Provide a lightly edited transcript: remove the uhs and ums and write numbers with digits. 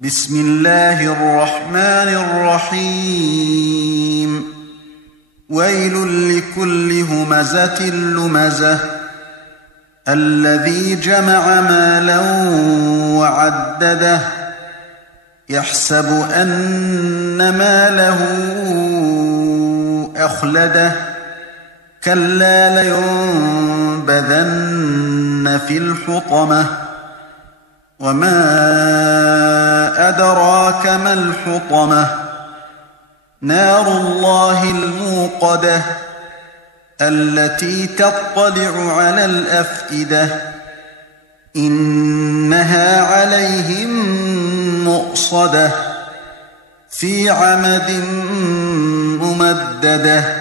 بسم الله الرحمن الرحيم ويل لكل همزة لمزة الذي جمع مالا وعدده يحسب أن ماله أخلده كلا لينبذن في الحطمة وما أدراك ما الحطمة نار الله الموقدة التي تطلع على الأفئدة إنها عليهم مؤصدة في عمد ممددة